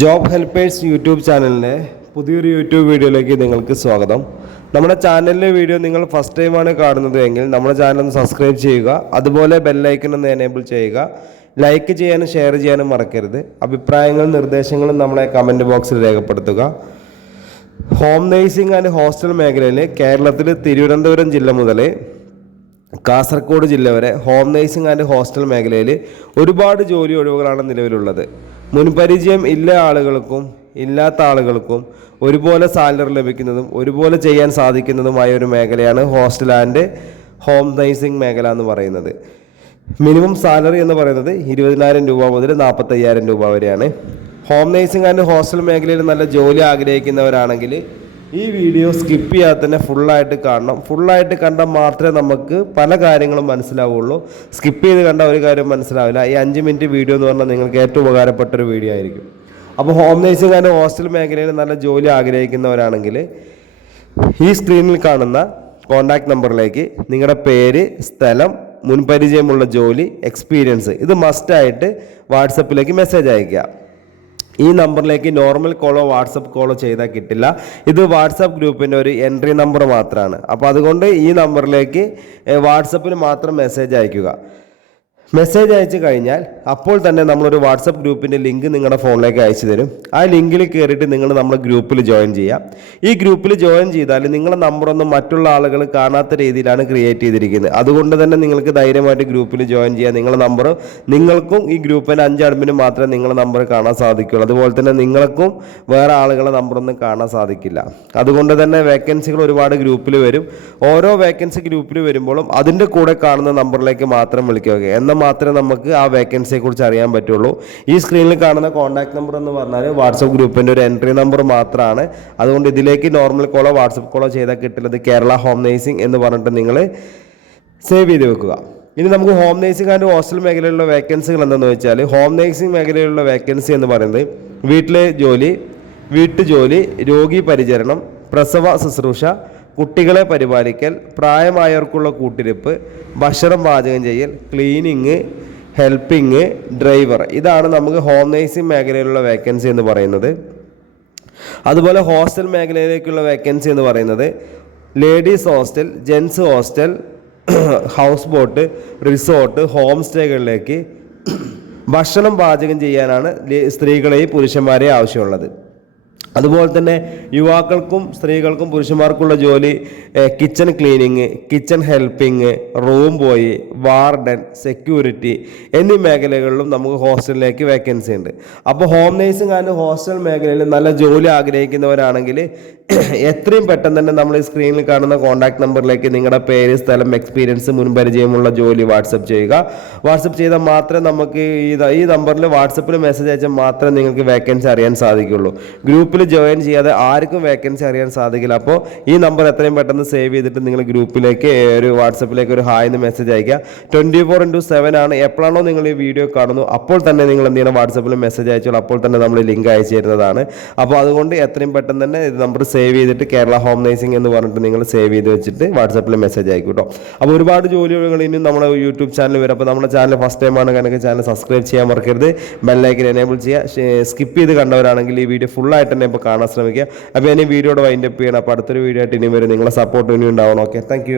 Job helpers YouTube ചാനലിൻ്റെ പുതിയൊരു YouTube വീഡിയോയിലേക്ക് നിങ്ങൾക്ക് സ്വാഗതം. നമ്മുടെ ചാനലിലെ വീഡിയോ നിങ്ങൾ ഫസ്റ്റ് ടൈമാണ് കാണുന്നത് എങ്കിൽ നമ്മുടെ ചാനൽ ഒന്ന് സബ്സ്ക്രൈബ് ചെയ്യുക, അതുപോലെ ബെല്ലൈക്കൺ ഒന്ന് എനേബിൾ ചെയ്യുക, ലൈക്ക് ചെയ്യാനും ഷെയർ ചെയ്യാനും മറക്കരുത്. അഭിപ്രായങ്ങളും നിർദ്ദേശങ്ങളും നമ്മളെ കമൻറ്റ് ബോക്സിൽ രേഖപ്പെടുത്തുക. ഹോം നേഴ്സിംഗ് ആൻഡ് ഹോസ്റ്റൽ മേഖലയിൽ കേരളത്തിൽ തിരുവനന്തപുരം ജില്ല മുതൽ കാസർഗോഡ് ജില്ല വരെ ഹോം നേഴ്സിംഗ് ആൻഡ് ഹോസ്റ്റൽ മേഖലയിൽ ഒരുപാട് ജോലി ഒഴിവുകളാണ് നിലവിലുള്ളത്. മുൻപരിചയം ഇല്ല ആളുകൾക്കും ഇല്ലാത്ത ആളുകൾക്കും ഒരുപോലെ സാലറി ലഭിക്കുന്നതും ഒരുപോലെ ചെയ്യാൻ സാധിക്കുന്നതുമായ ഒരു മേഖലയാണ് ഹോസ്റ്റൽ ആൻഡ് ഹോം നേഴ്സിംഗ് മേഖല എന്ന് പറയുന്നത്. മിനിമം സാലറി എന്ന് പറയുന്നത് 20,000 രൂപ മുതൽ 45,000 രൂപ വരെയാണ്. ഹോം നേഴ്സിംഗ് ആൻഡ് ഹോസ്റ്റൽ മേഖലയിൽ നല്ല ജോലി ആഗ്രഹിക്കുന്നവരാണെങ്കിൽ ഈ വീഡിയോ സ്കിപ്പ് ചെയ്യാതെ തന്നെ ഫുള്ളായിട്ട് കാണണം. ഫുള്ളായിട്ട് കണ്ടാൽ മാത്രമേ നമുക്ക് പല കാര്യങ്ങളും മനസ്സിലാവുള്ളൂ. സ്കിപ്പ് ചെയ്ത് കണ്ട ഒരു കാര്യം മനസ്സിലാവില്ല. ഈ 5 മിനിറ്റ് വീഡിയോ എന്ന് പറഞ്ഞാൽ നിങ്ങൾക്ക് ഏറ്റവും ഉപകാരപ്പെട്ടൊരു വീഡിയോ ആയിരിക്കും. അപ്പോൾ ഹോം നേഴ്സിംഗ് ആൻഡ് ഹോസ്റ്റൽ മേഖലയിൽ നല്ല ജോലി ആഗ്രഹിക്കുന്നവരാണെങ്കിൽ ഈ സ്ക്രീനിൽ കാണുന്ന കോൺടാക്റ്റ് നമ്പറിലേക്ക് നിങ്ങളുടെ പേര്, സ്ഥലം, മുൻപരിചയമുള്ള ജോലി, എക്സ്പീരിയൻസ് ഇത് മസ്റ്റായിട്ട് വാട്സപ്പിലേക്ക് മെസ്സേജ് അയയ്ക്കുക. ഈ നമ്പറിലേക്ക് നോർമൽ കോളോ വാട്സപ്പ് കോളോ ചെയ്താൽ കിട്ടില്ല. ഇത് വാട്സപ്പ് ഗ്രൂപ്പിൻ്റെ ഒരു എൻട്രി നമ്പർ മാത്രമാണ്. അപ്പോൾ അതുകൊണ്ട് ഈ നമ്പറിലേക്ക് വാട്സപ്പിൽ മാത്രം മെസ്സേജ് അയയ്ക്കുക. മെസ്സേജ് അയച്ചു കഴിഞ്ഞാൽ അപ്പോൾ തന്നെ നമ്മളൊരു വാട്സപ്പ് ഗ്രൂപ്പിൻ്റെ ലിങ്ക് നിങ്ങളുടെ ഫോണിലേക്ക് അയച്ചു തരും. ആ ലിങ്കിൽ കയറിയിട്ട് നിങ്ങൾ നമ്മുടെ ഗ്രൂപ്പിൽ ജോയിൻ ചെയ്യാം. ഈ ഗ്രൂപ്പിൽ ജോയിൻ ചെയ്താൽ നിങ്ങളുടെ നമ്പറൊന്നും മറ്റുള്ള ആളുകൾ കാണാത്ത രീതിയിലാണ് ക്രിയേറ്റ് ചെയ്തിരിക്കുന്നത്. അതുകൊണ്ട് തന്നെ നിങ്ങൾക്ക് ധൈര്യമായിട്ട് ഗ്രൂപ്പിൽ ജോയിൻ ചെയ്യാം. നിങ്ങളുടെ നമ്പർ നിങ്ങൾക്കും ഈ ഗ്രൂപ്പിന് 5 അഡ്മിന് മാത്രമേ നിങ്ങളുടെ നമ്പർ കാണാൻ സാധിക്കുകയുള്ളൂ. അതുപോലെ തന്നെ നിങ്ങൾക്കും വേറെ ആളുകളുടെ നമ്പറൊന്നും കാണാൻ സാധിക്കില്ല. അതുകൊണ്ട് തന്നെ വേക്കൻസികൾ ഒരുപാട് ഗ്രൂപ്പിൽ വരും. ഓരോ വേക്കൻസി ഗ്രൂപ്പിൽ വരുമ്പോഴും അതിൻ്റെ കൂടെ കാണുന്ന നമ്പറിലേക്ക് മാത്രം വിളിക്കുക. എന്നാൽ മാത്രമേ നമുക്ക് ആ വേക്കൻസിയെ കുറിച്ച് അറിയാൻ പറ്റുള്ളൂ. ഈ സ്ക്രീനിൽ കാണുന്ന കോൺടാക്ട് നമ്പർ എന്ന് പറഞ്ഞാൽ വാട്സപ്പ് ഗ്രൂപ്പിൻ്റെ ഒരു എൻട്രി നമ്പർ മാത്രമാണ്. അതുകൊണ്ട് ഇതിലേക്ക് നോർമൽ കോളോ വാട്സപ്പ് കോളോ ചെയ്താൽ കിട്ടുന്നത് കേരള ഹോം നേഴ്സിംഗ് എന്ന് പറഞ്ഞിട്ട് നിങ്ങൾ സേവ് ചെയ്ത് വെക്കുക. ഇനി നമുക്ക് ഹോം നേഴ്സിംഗ് ആൻഡ് ഹോസ്റ്റൽ മേഖലയിലുള്ള വേക്കൻസികൾ എന്തെന്ന് വെച്ചാൽ, ഹോം നേഴ്സിംഗ് മേഖലയിലുള്ള വേക്കൻസി എന്ന് പറയുന്നത് വീട്ടിലെ ജോലി, വീട്ടുജോലി, രോഗി പരിചരണം, പ്രസവ ശുശ്രൂഷ, കുട്ടികളെ പരിപാലിക്കൽ, പ്രായമായവർക്കുള്ള കൂട്ടിരിപ്പ്, ഭക്ഷണം പാചകം ചെയ്യൽ, ക്ലീനിങ്, ഹെൽപ്പിങ്, ഡ്രൈവർ ഇതാണ് നമുക്ക് ഹോം നേഴ്സിംഗ് മേഖലയിലുള്ള വേക്കൻസി എന്ന് പറയുന്നത്. അതുപോലെ ഹോസ്റ്റൽ മേഖലയിലേക്കുള്ള വേക്കൻസി എന്ന് പറയുന്നത് ladies hostel, gents hostel, house boat, resort, home സ്റ്റേകളിലേക്ക് ഭക്ഷണം പാചകം ചെയ്യാനാണ് സ്ത്രീകളെയും പുരുഷന്മാരെയും ആവശ്യമുള്ളത്. അതുപോലെ തന്നെ യുവാക്കൾക്കും സ്ത്രീകൾക്കും പുരുഷന്മാർക്കുള്ള ജോലി kitchen cleaning, kitchen helping, room boy, warden, security എന്നീ മേഖലകളിലും നമുക്ക് ഹോസ്റ്റലിലേക്ക് വേക്കൻസി ഉണ്ട്. അപ്പോൾ ഹോം നേഴ്സിംഗ് ആൻഡ് ഹോസ്റ്റൽ മേഖലയിൽ നല്ല ജോലി ആഗ്രഹിക്കുന്നവരാണെങ്കിൽ എത്രയും പെട്ടെന്ന് തന്നെ നമ്മൾ ഈ സ്ക്രീനിൽ കാണുന്ന കോൺടാക്ട് നമ്പറിലേക്ക് നിങ്ങളുടെ പേര്, സ്ഥലം, എക്സ്പീരിയൻസ്, മുൻപരിചയമുള്ള ജോലി വാട്സപ്പ് ചെയ്യുക. വാട്സപ്പ് ചെയ്താൽ മാത്രമേ നമുക്ക് ഈ നമ്പറിൽ വാട്സപ്പിൽ മെസ്സേജ് അയച്ചാൽ മാത്രമേ നിങ്ങൾക്ക് വേക്കൻസി അറിയാൻ സാധിക്കുള്ളൂ. ഗ്രൂപ്പിൽ ജോയിൻ ചെയ്യാതെ ആർക്കും വേക്കൻസി അറിയാൻ സാധിക്കില്ല. അപ്പോൾ ഈ നമ്പർ എത്രയും പെട്ടെന്ന് സേവ് ചെയ്തിട്ട് നിങ്ങൾ ഗ്രൂപ്പിലേക്ക് ഒരു വാട്സപ്പിലേക്ക് ഒരു ഹായ് എന്ന് മെസ്സേജ് അയക്കുക. 24/7 ആണ്. എപ്പോഴാണോ നിങ്ങൾ ഈ വീഡിയോ കാണുന്നു അപ്പോൾ തന്നെ നിങ്ങൾ എന്ത് ചെയ്യണം, വാട്സപ്പിൽ മെസ്സേജ് അയച്ചോളൂ. അപ്പോൾ തന്നെ നമ്മൾ ലിങ്ക് അയച്ചു തരുന്നതാണ്. അപ്പോൾ അതുകൊണ്ട് എത്രയും പെട്ടെന്ന് തന്നെ ഇത് നമ്പർ സേവ് ചെയ്തിട്ട് കേരള ഹോം നേഴ്സിംഗ് എന്ന് പറഞ്ഞിട്ട് നിങ്ങൾ സേവ് ചെയ്ത് വെച്ചിട്ട് വാട്സപ്പിൽ മെസ്സേജ് അയക്കും കേട്ടോ. അപ്പോൾ ഒരുപാട് ജോലികൾ ഇനിയും നമ്മുടെ യൂട്യൂബ് ചാനൽ വരും. അപ്പോൾ നമ്മുടെ ചാനൽ ഫസ്റ്റ് ടൈമാണ് കണക്ക് ചാനൽ സബ്സ്ക്രൈബ് ചെയ്യാൻ മറക്കരുത്, ബെല്ലൈക്കൻ എനേബിൾ ചെയ്യുക. സ്കിപ്പ് ചെയ്ത് കണ്ടവരാണെങ്കിൽ ഈ വീഡിയോ ഫുള്ളായിട്ട് തന്നെ ഇപ്പോൾ കാണാൻ ശ്രമിക്കുക. അപ്പോൾ ഇനി വീഡിയോയുടെ വൈൻഡപ്പ് ചെയ്യണം. അപ്പോൾ അടുത്തൊരു വീഡിയോ ആയിട്ട് ഇനി വരും. നിങ്ങളെ സപ്പോർട്ട് ഇനി ഉണ്ടാവണം. Okay, thank